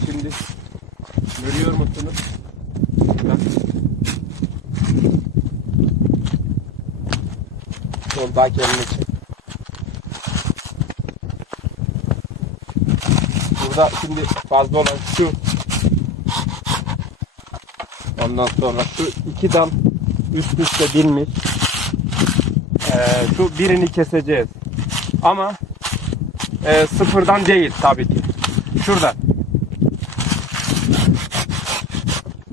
Şimdi görüyor musunuz? Bak. Elini çek. Burada şimdi fazla olan şu. Ondan sonra şu iki dal üst üste binmiş. Ee, şu birini keseceğiz. Ama e, sıfırdan değil tabii ki. Şurada.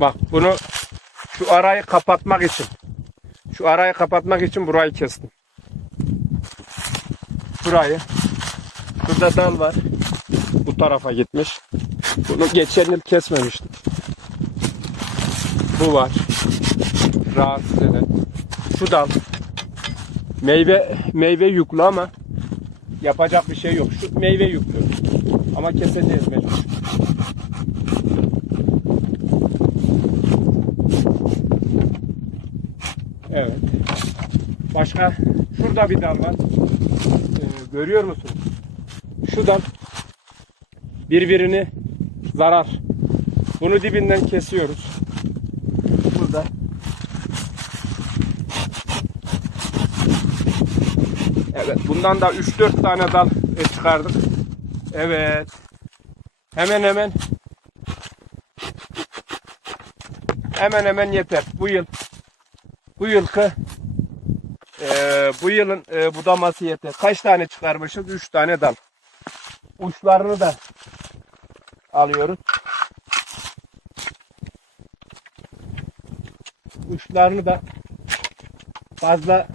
Bak bunu şu arayı kapatmak için. Şu arayı kapatmak için burayı kestim. Burayı. Şurada dal var. Bu tarafa gitmiş. Bunu geçen yıl kesmemiştim. Bu var. Rahatsız eden. Şu dal. Meyve meyve yüklü ama yapacak bir şey yok. Şu meyve yüklü. Ama keseceğiz mecbur. Evet. Başka şurada bir dal var. Ee, görüyor musunuz? Şu dal birbirini zarar. Bunu dibinden kesiyoruz. Burada. Evet, bundan da 3-4 tane dal e, çıkardık. Evet. Hemen hemen hemen hemen yeter. Bu yıl bu yılki e, bu yılın e, budaması yeter. Kaç tane çıkarmışız? 3 tane dal. Uçlarını da alıyoruz. Uçlarını da fazla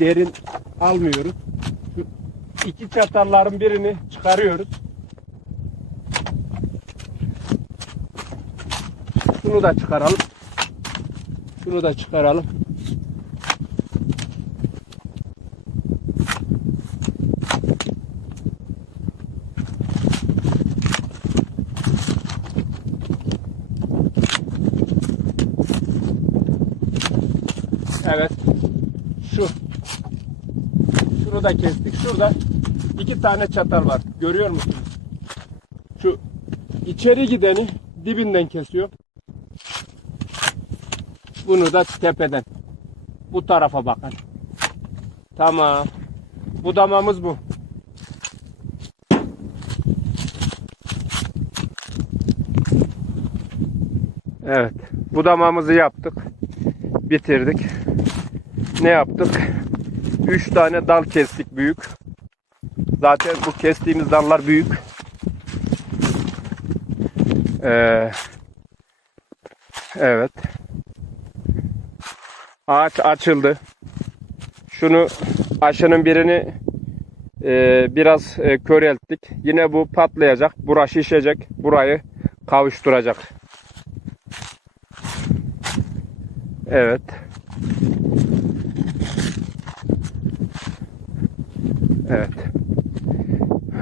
derin almıyoruz. Şu iki çatalların birini çıkarıyoruz. Şunu da çıkaralım. Şunu da çıkaralım. Evet. Şu. Şunu da kestik. Şurada iki tane çatal var. Görüyor musunuz? Şu içeri gideni dibinden kesiyor. Bunu da tepeden. Bu tarafa bakın. Tamam. Budamamız bu. Evet. Budamamızı yaptık. Bitirdik. Ne yaptık? 3 tane dal kestik büyük. Zaten bu kestiğimiz dallar büyük. Ee, evet. Ağaç açıldı. Şunu aşının birini e, biraz e, körelttik. Yine bu patlayacak. Bura şişecek. Burayı kavuşturacak. Evet. Evet.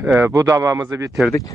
Ee, bu damamızı bitirdik.